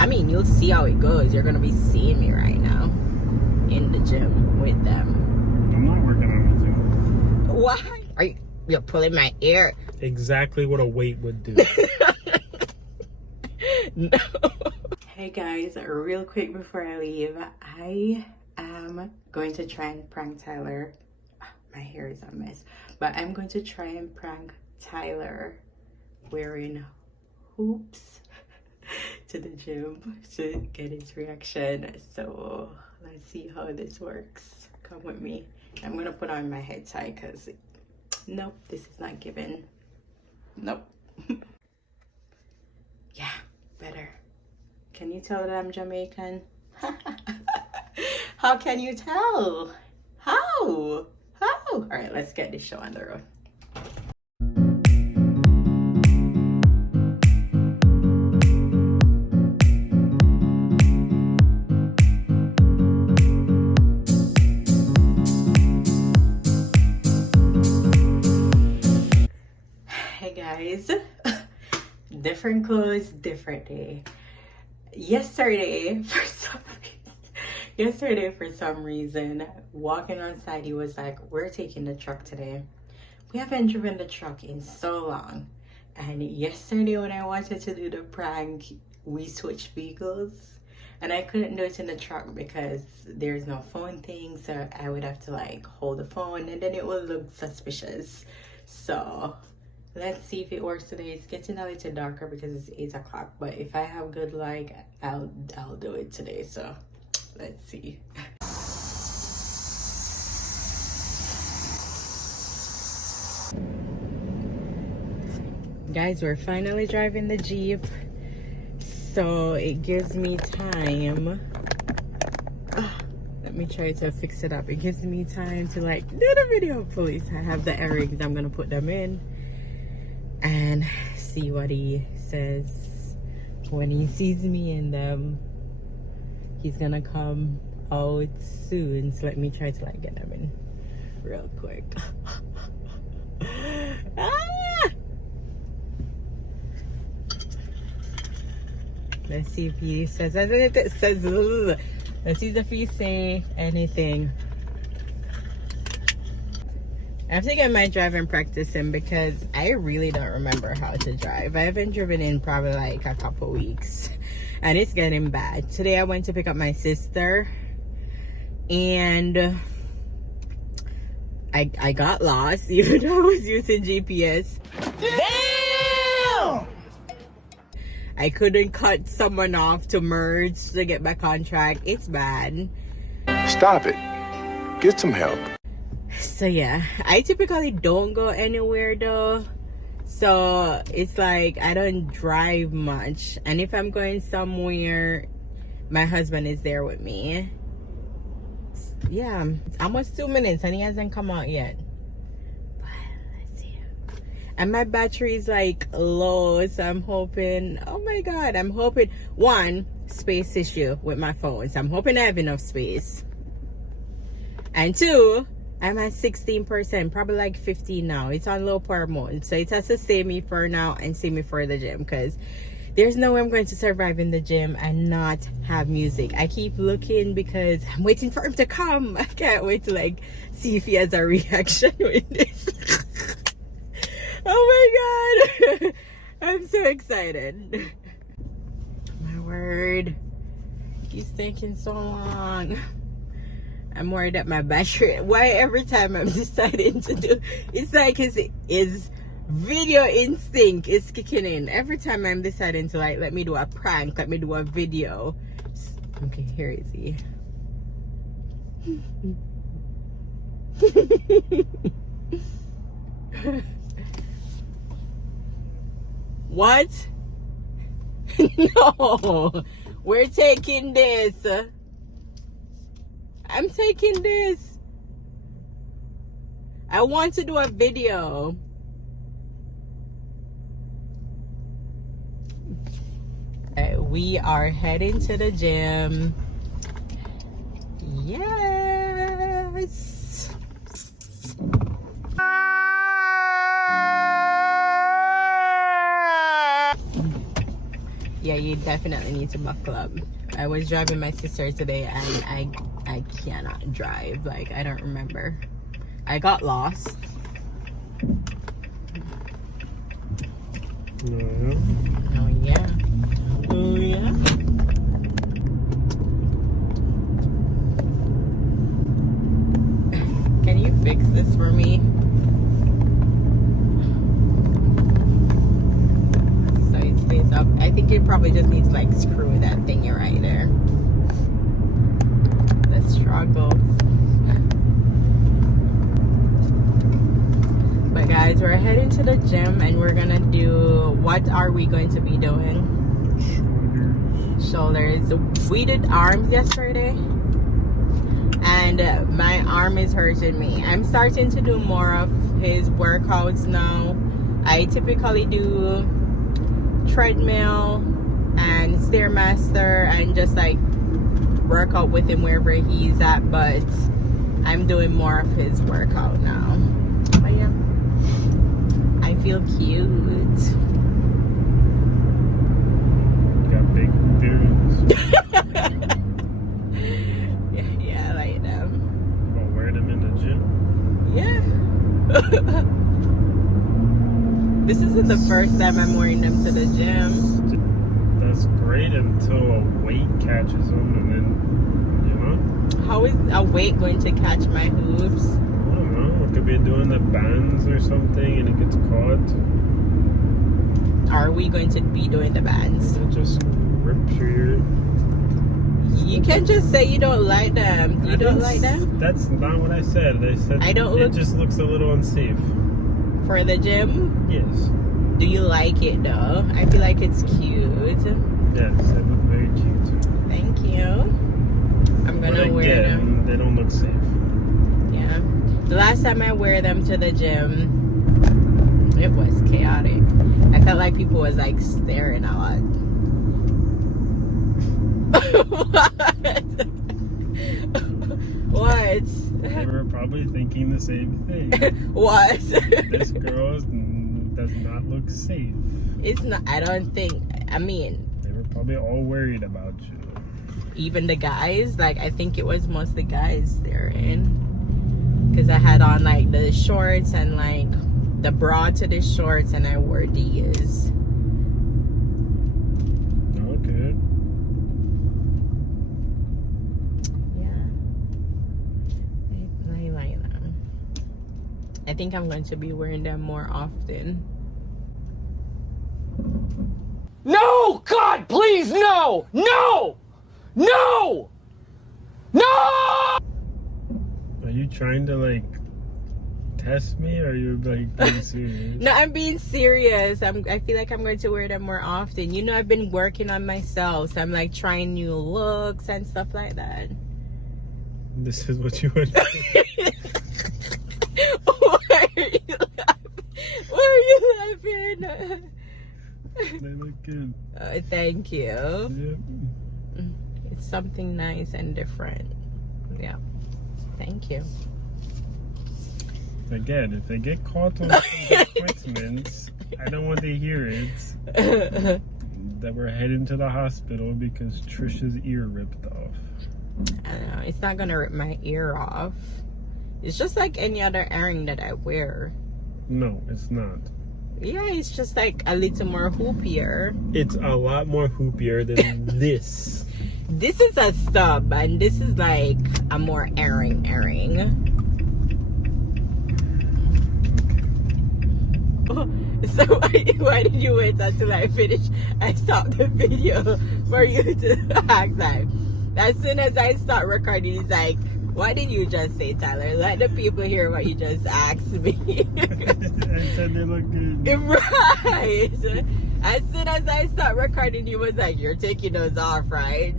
I mean, you'll see how it goes. You're gonna be seeing me right now in the gym with them. I'm not working on the gym. Why? You're pulling my ear. Exactly what a weight would do. No. Hey guys, real quick before I leave, I am going to try and prank Tyler. My hair is a mess, but I'm going to try and prank Tyler wearing hoops to the gym to get his reaction. So let's see how this works. Come with me. I'm gonna put on my head tie because nope, this is not giving. Nope. Yeah, better. Can you tell that I'm Jamaican? How can you tell? How? All right, let's get this show on the road. Hey guys, different clothes, different day. Yesterday, for some reason, walking on side, he was like, we're taking the truck today. We haven't driven the truck in so long. And yesterday when I wanted to do the prank, we switched vehicles. And I couldn't do it in the truck because there's no phone thing. So I would have to like hold the phone and then it would look suspicious. So let's see if it works today. It's getting a little darker because it's 8 o'clock. But if I have good light, I'll do it today. So let's see. Guys, we're finally driving the Jeep. So it gives me time. Let me try to fix it up. It gives me time to like do the video police. I have the earrings. I'm gonna put them in and see what he says when he sees me in them. He's gonna come out soon, so let me try to like get them in real quick. Ah! Let's see if he says let's see if he say anything. I have to get my driving practice in because I really don't remember how to drive. I haven't driven in probably like a couple weeks and it's getting bad. Today I went to pick up my sister and I got lost even though I was using GPS. Damn! I couldn't cut someone off to merge to get back on track. It's bad. Stop it. Get some help. So yeah, I typically don't go anywhere though. So it's like I don't drive much. And if I'm going somewhere, my husband is there with me. Yeah, it's almost 2 minutes and he hasn't come out yet. But let's see. And my battery is like low, so I'm hoping, oh my god, I'm hoping, one, space issue with my phone. So I'm hoping I have enough space. And two, I'm at 16%, probably like 15 now. It's on low power mode. So it has to stay me for now and see me for the gym because there's no way I'm going to survive in the gym and not have music. I keep looking because I'm waiting for him to come. I can't wait to like see if he has a reaction with this. Oh my god. I'm so excited. My word. He's taking so long. I'm worried that my battery, why every time I'm deciding to do, it's like his video instinct is kicking in. Every time I'm deciding to like, let me do a prank, let me do a video. Okay, here is he. What? No, we're taking this. I'm taking this. I want to do a video. We are heading to the gym. Yes. Yeah, you definitely need to buckle up. I was driving my sister today and I cannot drive. Like, I don't remember. I got lost. No. Oh yeah. Oh yeah. Can you fix this for me? So it stays up. I think it probably just needs to like screw that thingy right there. The struggles. But guys, we're heading to the gym and we're gonna do, what are we going to be doing? Shoulders. We did arms yesterday and my arm is hurting me. I'm starting to do more of his workouts now. I typically do treadmill and Stairmaster and just like work out with him wherever he's at, but I'm doing more of his workout now. But yeah, I feel cute. You got big dudes. Yeah, I like them. I'll wear them in the gym. Yeah. This isn't the first time I'm wearing them to the gym. That's great until a weight catches them, and then, you know. How is a weight going to catch my hooves? I don't know. It could be doing the bands or something, and it gets caught. Are we going to be doing the bands? It just rips your. You can just say you don't like them. You don't like them? That's not what I said. I said I don't it look- just looks a little unsafe. For the gym? Yes. Do you like it though? I feel like it's cute. Yes, they look very cute. Thank you. I'm But gonna wear them. again, they don't look safe. Yeah. The last time I wear them to the gym, it was chaotic. I felt like people was like staring a lot. What? They were probably thinking the same thing. What? This girl does not look safe. It's not. I don't think. I mean, They were probably all worried about you. even the guys. Like, I think it was most the guys staring. Because I had on like the shorts and like the bra to the shorts, and I wore these. Okay. Yeah. I like them. I think I'm going to be wearing them more often. No! God, please, no! No! No! No! Are you trying to like test me, or are you like being serious? No, I'm being serious. I feel like I'm going to wear them more often. You know, I've been working on myself, so I'm like trying new looks and stuff like that. This is what you would. Why are you laughing? Why are you laughing? They look good. Thank you. Yep. It's something nice and different. Yeah. Thank you. Again, if they get caught on some equipment, I don't want to hear it. That we're heading to the hospital because Trisha's ear ripped off. I don't know. It's not gonna rip my ear off. It's just like any other earring that I wear. No, it's not. Yeah, it's just like a little more hoopier. It's a lot more hoopier than this. This is a stub, and this is like a more earring. Oh, so why did you wait until I finish and stop the video for you to ask that? As soon as I start recording, he's like, what did you just say, Tyler? Let the people hear what you just asked me. I said they look good. Right. As soon as I start recording, he was like, you're taking those off, right?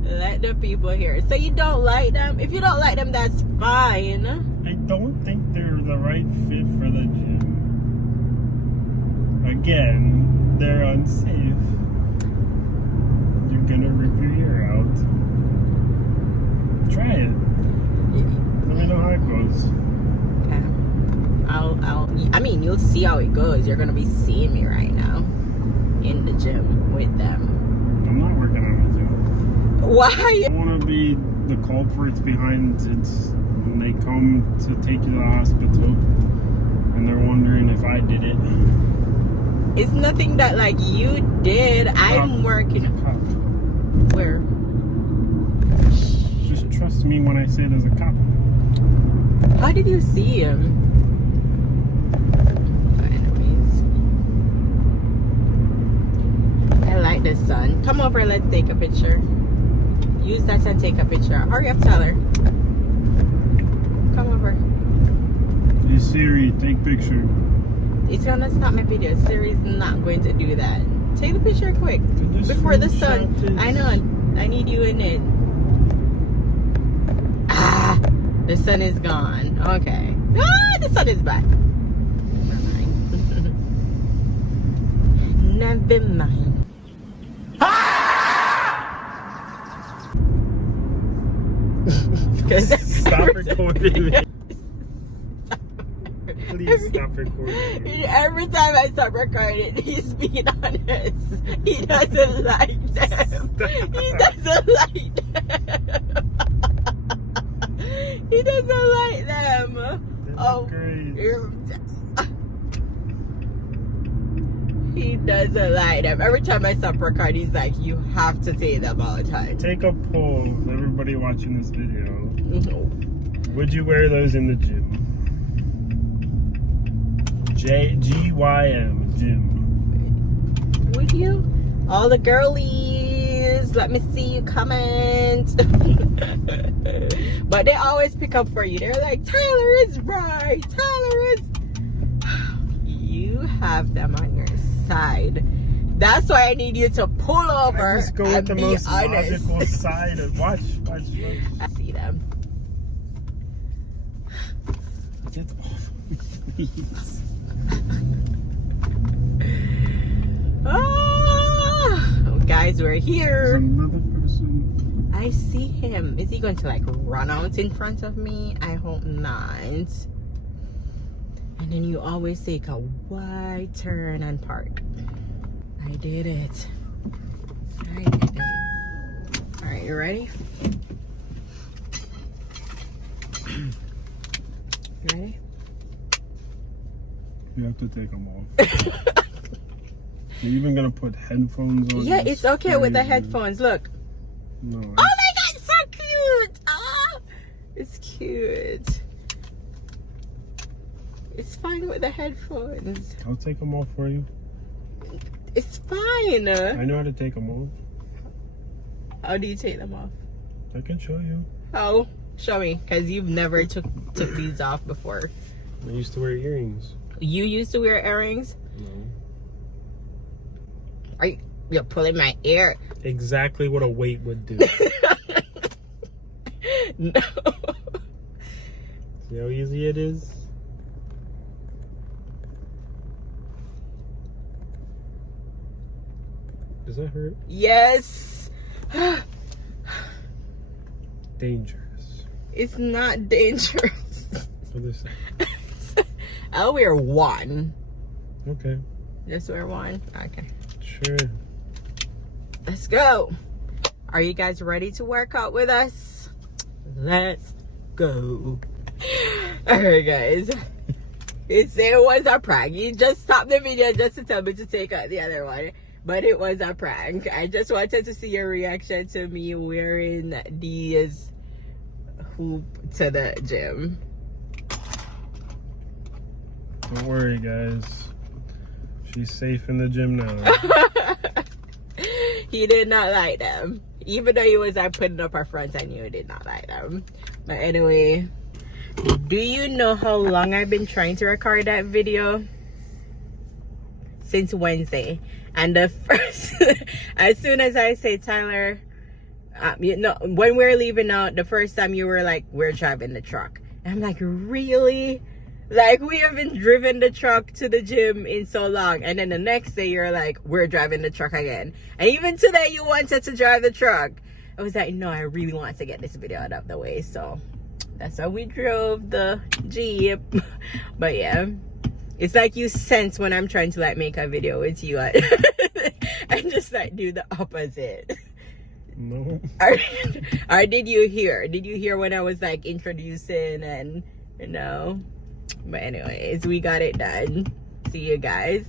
Let the people hear. So you don't like them? If you don't like them, that's fine. I don't think they're the right fit for the gym. Again, they're unsafe. You're gonna rip your ear out. Try it. Let me know how it goes. Okay. I mean, you'll see how it goes. You're gonna be seeing me right now in the gym with them. I'm not working on it too. Why? I want to be the culprits behind it when they come to take you to the hospital and they're wondering if I did it. It's nothing that like you did. I'm working. Cop. Where? Just trust me when I say there's a cop. How did you see him? Anyways, I like the sun. Come over, let's take a picture. Use that to take a picture. Hurry up, Tyler. Come over. Hey Siri, take picture. It's gonna stop my video. Siri's not going to do that. Take the picture quick before the sun. I know. I need you in it. Ah, the sun is gone. Okay. Ah, the sun is back. Never mind. Never mind. Stop recording me. Please stop recording me. Every time I stop recording, he's being honest. He doesn't like them. He doesn't like them. He doesn't like them. Oh, great. He doesn't like them. Every time I stop recording, he's like, you have to say them all the time. Take a poll, everybody watching this video. Would you wear those in the gym? GYM, gym. Would you? All the girlies, let me see you comment. But they always pick up for you. They're like, Tyler is right. Tyler is. You have them on your side. That's why I need you to pull over. I just go with the most logical side of watch. I see them. Get off me, please. Oh, guys, we're here. There's another person. I see him. Is he going to like run out in front of me? I hope not. And then you always take a wide turn and park. I did it. I did it. All right, you ready? You ready? You have to take them off. You're even gonna put headphones on? Yeah, it's okay with the headphones. Look. No. Oh my God, so cute! Ah, it's cute. It's fine with the headphones. I'll take them off for you. It's fine. I know how to take them off. How do you take them off? I can show you. Oh, show me, because you've never took these off before. I used to wear earrings. You used to wear earrings? No. You're pulling my ear. Exactly what a weight would do. No. See how easy it is? Does that hurt? Yes. Dangerous. It's not dangerous. What is it? I'll wear one. Okay. Just wear one? Okay. Sure. Let's go. Are you guys ready to work out with us? Let's go. Alright, guys. It was a prank. You just stopped the video just to tell me to take out the other one. But it was a prank. I just wanted to see your reaction to me wearing these hoop to the gym. Don't worry, guys. She's safe in the gym now. He did not like them. Even though he was like putting up our fronts, I knew he did not like them. But anyway, do you know how long I've been trying to record that video? Since Wednesday. And the first, as soon as I say, Tyler, you know, when we're leaving out, the first time you were like, we're driving the truck. And I'm like, really? Like, we haven't driven the truck to the gym in so long. And then the next day you're like, we're driving the truck again. And even today you wanted to drive the truck. I was like, no, I really want to get this video out of the way. So That's how we drove the Jeep. But yeah, it's like you sense when I'm trying to like make a video with you. I just like do the opposite. No. Or did you hear? Did you hear when I was like introducing and you know? But anyways, we got it done. See you guys.